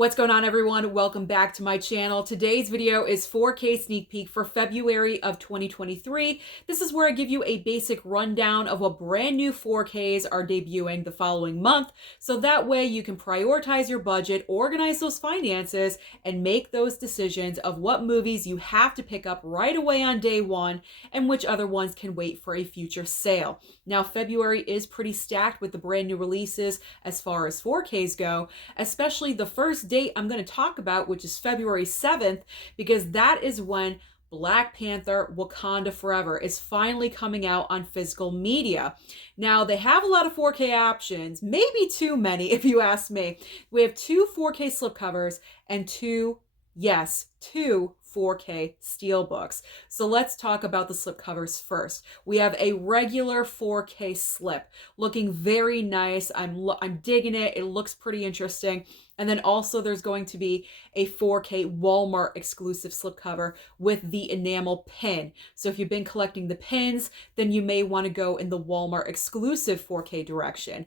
What's going on, everyone? Welcome back to my channel. Today's video is 4K sneak peek for February of 2023. This is where I give you a basic rundown of what brand new 4Ks are debuting the following month, so that way you can prioritize your budget, organize those finances, and make those decisions of what movies you have to pick up right away on day one and which other ones can wait for a future sale. Now, February is pretty stacked with the brand new releases as far as 4Ks go, especially the first date I'm going to talk about, which is February 7th, because that is when Black Panther Wakanda Forever is finally coming out on physical media. Now, they have a lot of 4K options, maybe too many if you ask me. We have two 4K slipcovers and two 4K Steelbooks. So let's talk about the slipcovers first. We have a regular 4K slip, looking very nice. I'm digging it. It looks pretty interesting. And then also there's going to be a 4K Walmart exclusive slipcover with the enamel pin. So if you've been collecting the pins, then you may want to go in the Walmart exclusive 4K direction.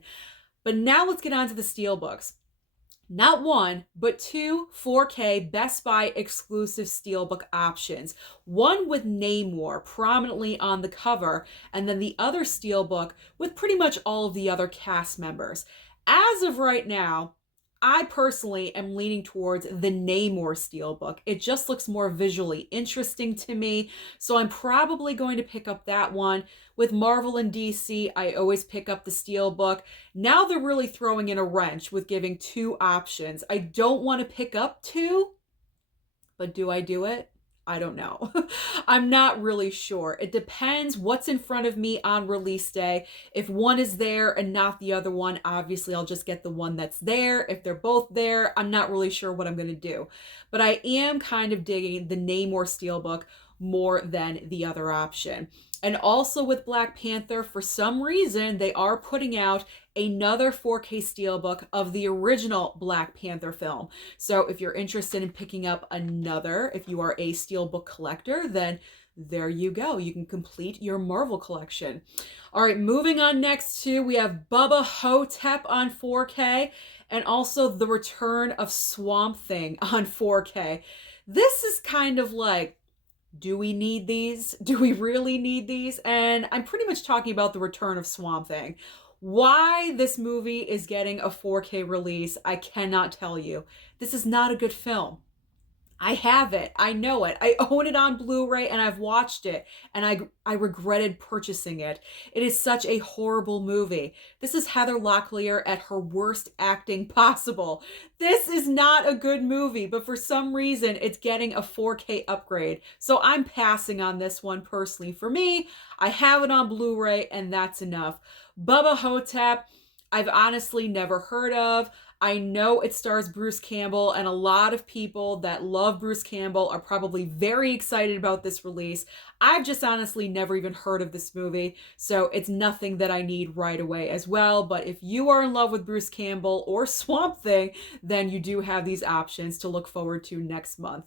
But now let's get on to the Steelbooks. Not one, but two 4K Best Buy exclusive Steelbook options. One with Namor prominently on the cover, and then the other Steelbook with pretty much all of the other cast members. As of right now, I personally am leaning towards the Namor Steelbook. It just looks more visually interesting to me, so I'm probably going to pick up that one. With Marvel and DC, I always pick up the Steelbook. Now they're really throwing in a wrench with giving two options. I don't want to pick up two, but do I do it? I don't know. I'm not really sure. It depends what's in front of me on release day. If one is there and not the other one, obviously I'll just get the one that's there. If they're both there, I'm not really sure what I'm going to do. But I am kind of digging the Namor Steelbook more than the other option. And also with Black Panther, for some reason, they are putting out another 4K Steelbook of the original Black Panther film. So if you're interested in picking up another, if you are a Steelbook collector, then there you go. You can complete your Marvel collection. All right, moving on next to, we have Bubba Ho Tep on 4K and also the return of Swamp Thing on 4K. This is kind of like, do we need these? Do we really need these? And I'm pretty much talking about the return of Swamp Thing. Why this movie is getting a 4K release, I cannot tell you. This is not a good film. I have it. I know it. I own it on Blu-ray and I've watched it and I regretted purchasing it. It is such a horrible movie. This is Heather Locklear at her worst acting possible. This is not a good movie, but for some reason it's getting a 4K upgrade. So I'm passing on this one personally. For me, I have it on Blu-ray and that's enough. Bubba Ho Tep, I've honestly never heard of. I know it stars Bruce Campbell, and a lot of people that love Bruce Campbell are probably very excited about this release. I've just honestly never even heard of this movie, so it's nothing that I need right away as well. But if you are in love with Bruce Campbell or Swamp Thing, then you do have these options to look forward to next month.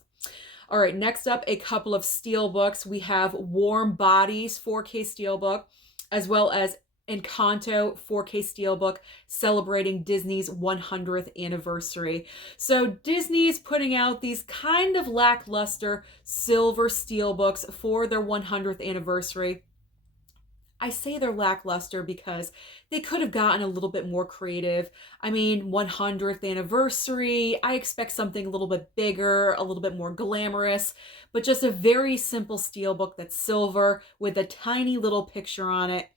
All right, next up, a couple of Steelbooks. We have Warm Bodies 4K Steelbook, as well as Encanto 4K Steelbook celebrating Disney's 100th anniversary. So Disney's putting out these kind of lackluster silver Steelbooks for their 100th anniversary. I say they're lackluster because they could have gotten a little bit more creative. I mean, 100th anniversary, I expect something a little bit bigger, a little bit more glamorous, but just a very simple Steelbook that's silver with a tiny little picture on it.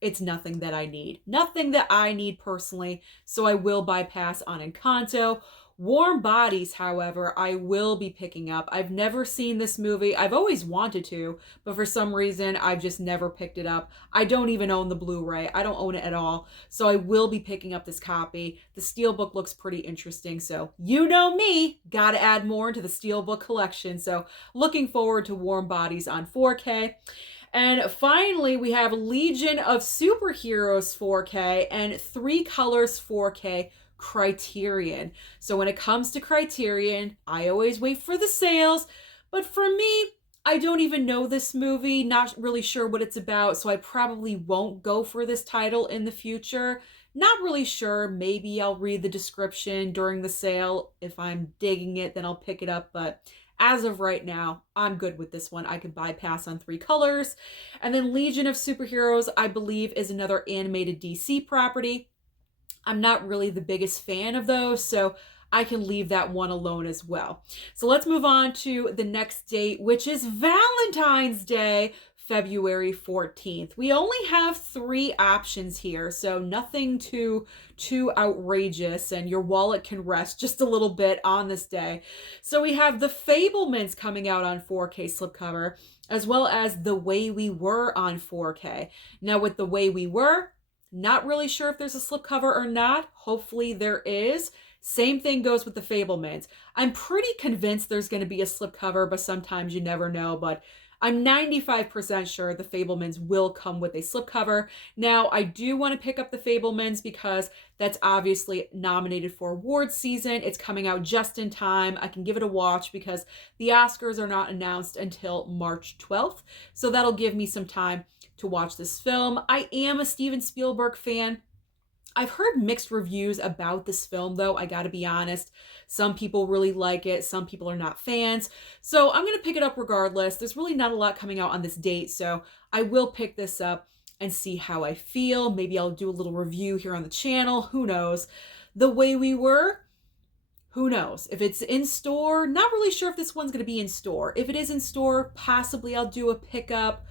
It's nothing that I need. Nothing that I need personally, so I will bypass on Encanto. Warm Bodies, however, I will be picking up. I've never seen this movie. I've always wanted to, but for some reason, I've just never picked it up. I don't even own the Blu-ray. I don't own it at all, so I will be picking up this copy. The Steelbook looks pretty interesting, so you know me, gotta add more to the Steelbook collection, so looking forward to Warm Bodies on 4K. And finally, we have Legion of Superheroes 4K and 3 Colors 4K Criterion. So when it comes to Criterion, I always wait for the sales. But for me, I don't even know this movie, not really sure what it's about, so I probably won't go for this title in the future. Not really sure. Maybe I'll read the description during the sale. If I'm digging it, then I'll pick it up. But as of right now, I'm good with this one. I could bypass on 3 colors. And then Legion of Superheroes, I believe, is another animated DC property. I'm not really the biggest fan of those, so I can leave that one alone as well. So let's move on to the next date, which is Valentine's Day, February 14th. We only have 3 options here, so nothing too outrageous, and your wallet can rest just a little bit on this day. So we have The Fablemans coming out on 4K slipcover, as well as The Way We Were on 4K. Now with The Way We Were, not really sure if there's a slipcover or not. Hopefully there is. Same thing goes with The Fablemans. I'm pretty convinced there's going to be a slipcover, but sometimes you never know. But I'm 95% sure The Fablemans will come with a slipcover. Now, I do want to pick up The Fablemans because that's obviously nominated for awards season. It's coming out just in time. I can give it a watch because the Oscars are not announced until March 12th. So that'll give me some time to watch this film. I am a Steven Spielberg fan. I've heard mixed reviews about this film, though, I gotta be honest. Some people really like it, some people are not fans. So I'm gonna pick it up regardless. There's really not a lot coming out on this date, so I will pick this up and see how I feel. Maybe I'll do a little review here on the channel, who knows. The Way We Were, who knows? If it's in store, not really sure if this one's gonna be in store. If it is in store, possibly I'll do a pickup.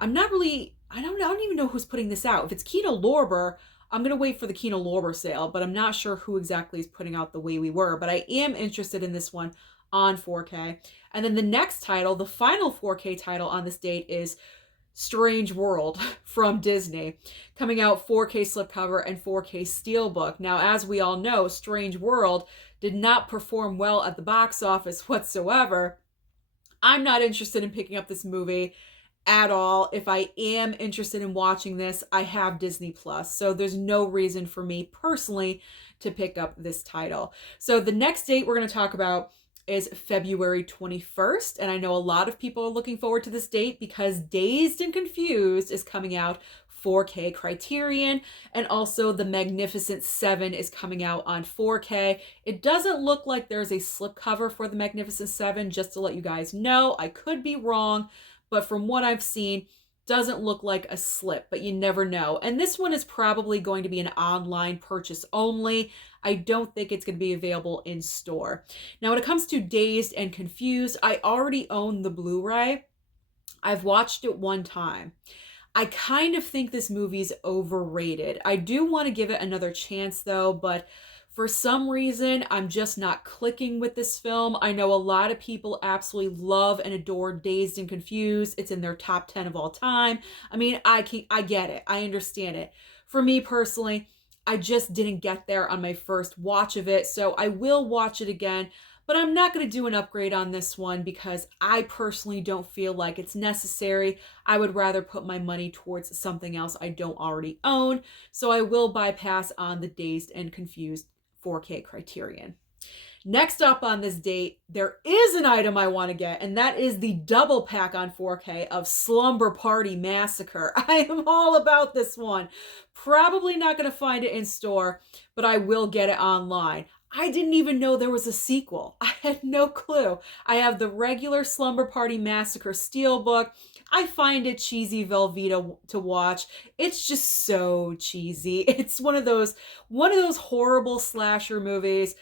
I don't even know who's putting this out. If it's Kino Lorber, I'm going to wait for the Kino Lorber sale, but I'm not sure who exactly is putting out The Way We Were, but I am interested in this one on 4K. And then the next title, the final 4K title on this date, is Strange World from Disney, coming out 4K slipcover and 4K steelbook. Now, as we all know, Strange World did not perform well at the box office whatsoever. I'm not interested in picking up this movie at all. If I am interested in watching this, I have Disney Plus, so there's no reason for me personally to pick up this title. So the next date we're going to talk about is February 21st, and I know a lot of people are looking forward to this date because Dazed and Confused is coming out 4K Criterion, and also The Magnificent Seven is coming out on 4K. It doesn't look like there's a slipcover for The Magnificent Seven, just to let you guys know. I could be wrong, but from what I've seen, doesn't look like a slip, but you never know. And this one is probably going to be an online purchase only. I don't think it's going to be available in store. Now, when it comes to Dazed and Confused, I already own the Blu-ray. I've watched it one time. I kind of think this movie's overrated. I do want to give it another chance though, but for some reason, I'm just not clicking with this film. I know a lot of people absolutely love and adore Dazed and Confused. It's in their top 10 of all time. I mean, I get it. I understand it. For me personally, I just didn't get there on my first watch of it, so I will watch it again, but I'm not going to do an upgrade on this one because I personally don't feel like it's necessary. I would rather put my money towards something else I don't already own, so I will bypass on the Dazed and Confused 4K Criterion. Next up on this date, there is an item I want to get, and that is the double pack on 4K of Slumber Party Massacre. I am all about this one. Probably not going to find it in store, but I will get it online. I didn't even know there was a sequel. I had no clue. I have the regular Slumber Party Massacre Steelbook. I find it cheesy Velveeta to watch. It's just so cheesy. It's one of those horrible slasher movies.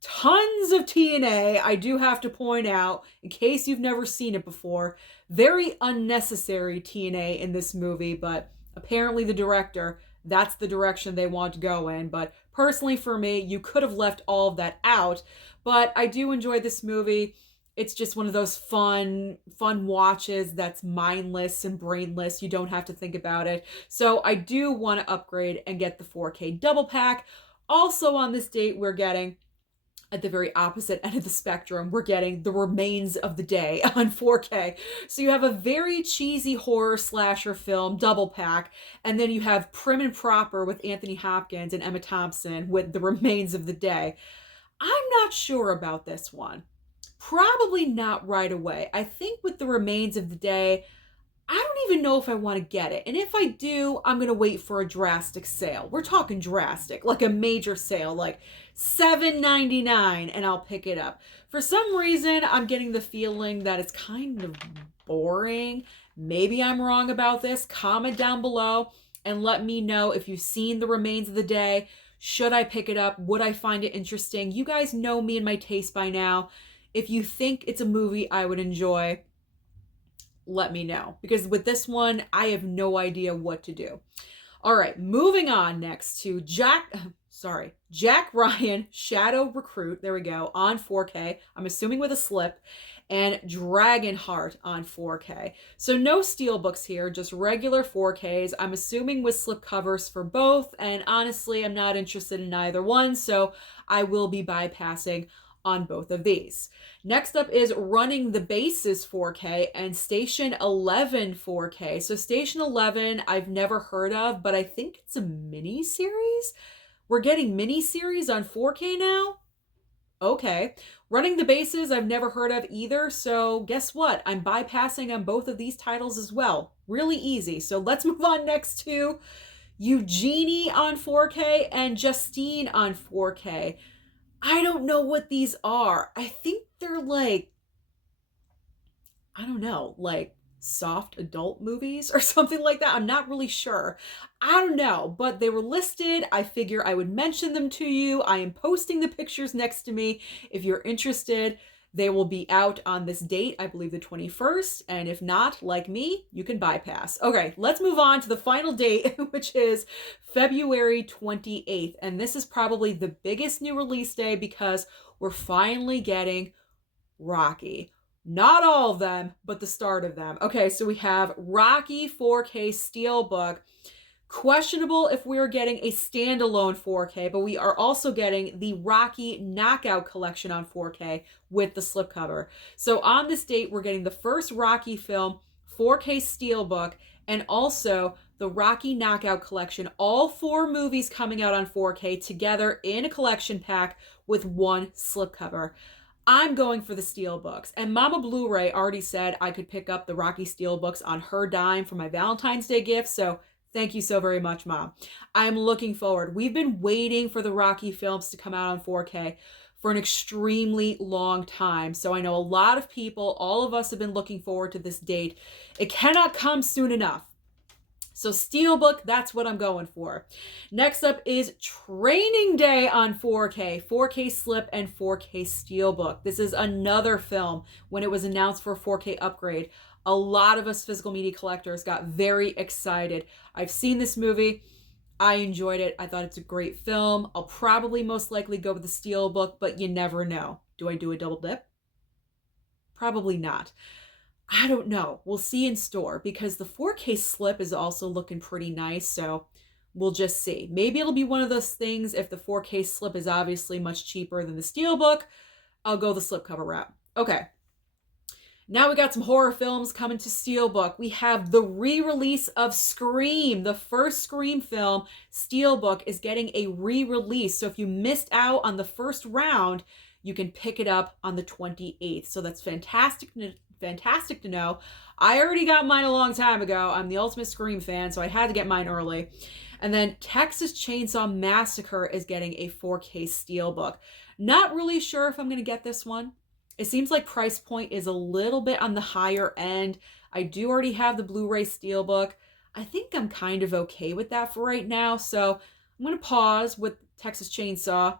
Tons of TNA, I do have to point out, in case you've never seen it before. Very unnecessary TNA in this movie, but apparently the director, that's the direction they want to go in. But personally for me, you could have left all of that out. But I do enjoy this movie. It's just one of those fun watches that's mindless and brainless. You don't have to think about it. So I do want to upgrade and get the 4K double pack. Also on this date, we're getting, at the very opposite end of the spectrum, we're getting The Remains of the Day on 4K. So you have a very cheesy horror slasher film double pack, and then you have Prim and Proper with Anthony Hopkins and Emma Thompson with The Remains of the Day. I'm not sure about this one. Probably not right away. I think with The Remains of the Day, I don't even know if I want to get it. And if I do, I'm going to wait for a drastic sale. We're talking drastic, like a major sale, like $7.99, and I'll pick it up. For some reason, I'm getting the feeling that it's kind of boring. Maybe I'm wrong about this. Comment down below and let me know if you've seen The Remains of the Day. Should I pick it up? Would I find it interesting? You guys know me and my taste by now. If you think it's a movie I would enjoy, let me know. Because with this one, I have no idea what to do. All right, moving on next to Jack Ryan, Shadow Recruit, there we go, on 4K. I'm assuming with a slip. And Dragonheart on 4K. So no Steelbooks here, just regular 4Ks. I'm assuming with slipcovers for both, and honestly, I'm not interested in either one, so I will be bypassing on both of these. Next up is Running the Bases 4K and Station 11 4K. So Station 11 I've never heard of, but I think it's a mini-series? We're getting mini-series on 4K now? Okay. Running the Bases I've never heard of either, so guess what? I'm bypassing on both of these titles as well. Really easy. So let's move on next to Eugenie on 4K and Justine on 4K. I don't know what these are. I think they're like, I don't know, like soft adult movies or something like that. I'm not really sure. I don't know, but they were listed. I figure I would mention them to you. I am posting the pictures next to me. If you're interested, they will be out on this date, I believe the 21st. And if not, like me, you can bypass. Okay, let's move on to the final date, which is February 28th. And this is probably the biggest new release day because we're finally getting Rocky. Not all of them, but the start of them. Okay, so we have Rocky 4K Steelbook. Questionable if we're getting a standalone 4K, but we are also getting the Rocky Knockout Collection on 4K with the slipcover. So on this date, we're getting the first Rocky film, 4K Steelbook, and also the Rocky Knockout Collection. All 4 movies coming out on 4K together in a collection pack with one slipcover. I'm going for the Steelbooks. And Mama Blu-ray already said I could pick up the Rocky Steelbooks on her dime for my Valentine's Day gift, so thank you so very much, Mom. I'm looking forward. We've been waiting for the Rocky films to come out on 4K for an extremely long time. So I know a lot of people, all of us have been looking forward to this date. It cannot come soon enough. So Steelbook, that's what I'm going for. Next up is Training Day on 4K, 4K Slip and 4K Steelbook. This is another film when it was announced for a 4K upgrade. A lot of us physical media collectors got very excited. I've seen this movie. I enjoyed it. I thought it's a great film. I'll probably most likely go with the Steelbook, but you never know. Do I do a double dip? Probably not. I don't know. We'll see in store because the 4K slip is also looking pretty nice. So we'll just see. Maybe it'll be one of those things. If the 4K slip is obviously much cheaper than the Steelbook, I'll go the slipcover route. Okay. Now we got some horror films coming to Steelbook. We have the re-release of Scream. The first Scream film, Steelbook, is getting a re-release. So if you missed out on the first round, you can pick it up on the 28th. So that's fantastic to know. I already got mine a long time ago. I'm the ultimate Scream fan, so I had to get mine early. And then Texas Chainsaw Massacre is getting a 4K Steelbook. Not really sure if I'm going to get this one. It seems like price point is a little bit on the higher end. I do already have the Blu-ray Steelbook. I think I'm kind of okay with that for right now. So I'm going to pause with Texas Chainsaw,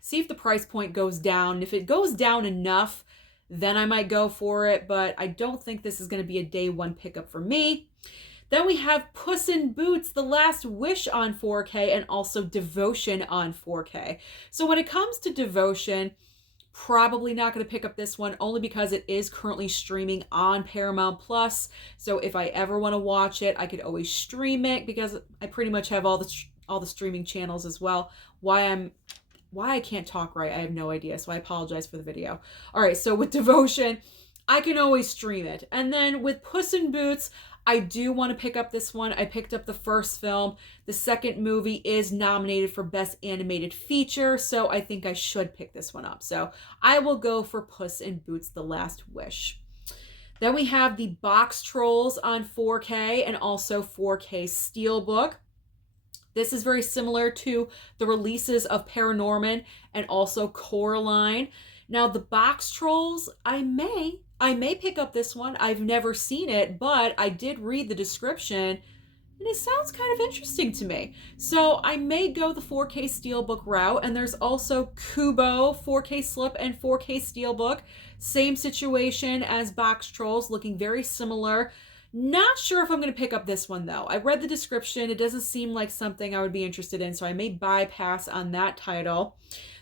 see if the price point goes down. If it goes down enough, then I might go for it, but I don't think this is going to be a day one pickup for me. Then we have Puss in Boots, The Last Wish on 4K, and also Devotion on 4K. So when it comes to Devotion, probably not going to pick up this one only because it is currently streaming on Paramount Plus. So if I ever want to watch it, I could always stream it because I pretty much have all the streaming channels as well. Why I can't talk right, I have no idea, so I apologize for the video. All right, so with Devotion, I can always stream it. And then with Puss in Boots, I do want to pick up this one. I picked up the first film. The second movie is nominated for Best Animated Feature, so I think I should pick this one up. So I will go for Puss in Boots, The Last Wish. Then we have the Boxtrolls on 4K and also 4K Steelbook. This is very similar to the releases of Paranorman and also Coraline. Now the Boxtrolls, I may pick up this one. I've never seen it, but I did read the description and it sounds kind of interesting to me. So I may go the 4K Steelbook route. And there's also Kubo 4K Slip and 4K Steelbook. Same situation as Boxtrolls, looking very similar. Not sure if I'm going to pick up this one though. I read the description. It doesn't seem like something I would be interested in, so I may bypass on that title.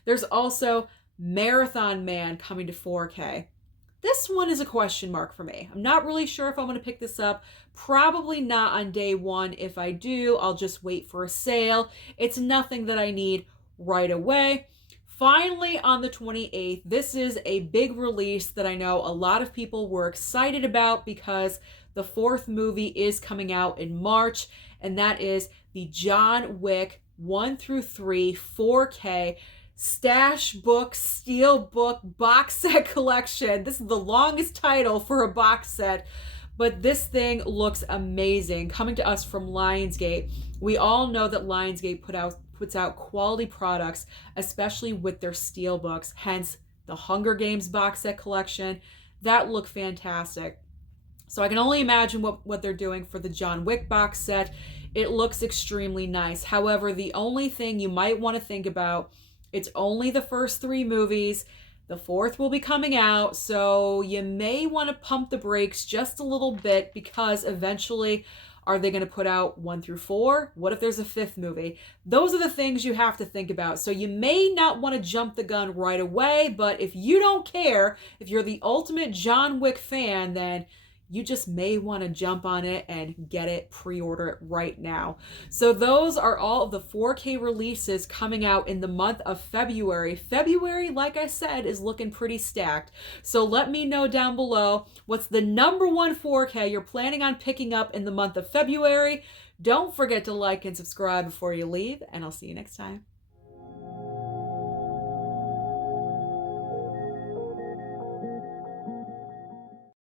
There's also Marathon Man coming to 4K. This one is a question mark for me. I'm not really sure if I'm going to pick this up. Probably not on day one. If I do, I'll just wait for a sale. It's nothing that I need right away. Finally, on the 28th, this is a big release that I know a lot of people were excited about because the fourth movie is coming out in March, and that is the John Wick 1 through 3 4K Stash Book Steelbook box set collection. This is the longest title for a box set, but this thing looks amazing. Coming to us from Lionsgate. We all know that Lionsgate puts out quality products, especially with their steelbooks, hence the Hunger Games box set collection. That look fantastic. So I can only imagine what they're doing for the John Wick box set. It looks extremely nice. However, the only thing you might want to think about, it's only the first 3 movies. The fourth will be coming out, so you may want to pump the brakes just a little bit because eventually, are they going to put out 1 through 4? What if there's a 5th movie? Those are the things you have to think about. So you may not want to jump the gun right away, but if you don't care, if you're the ultimate John Wick fan, then you just may want to jump on it and get it, pre-order it right now. So those are all of the 4K releases coming out in the month of February. February, like I said, is looking pretty stacked. So let me know down below what's the number 1 4K you're planning on picking up in the month of February. Don't forget to like and subscribe before you leave, and I'll see you next time.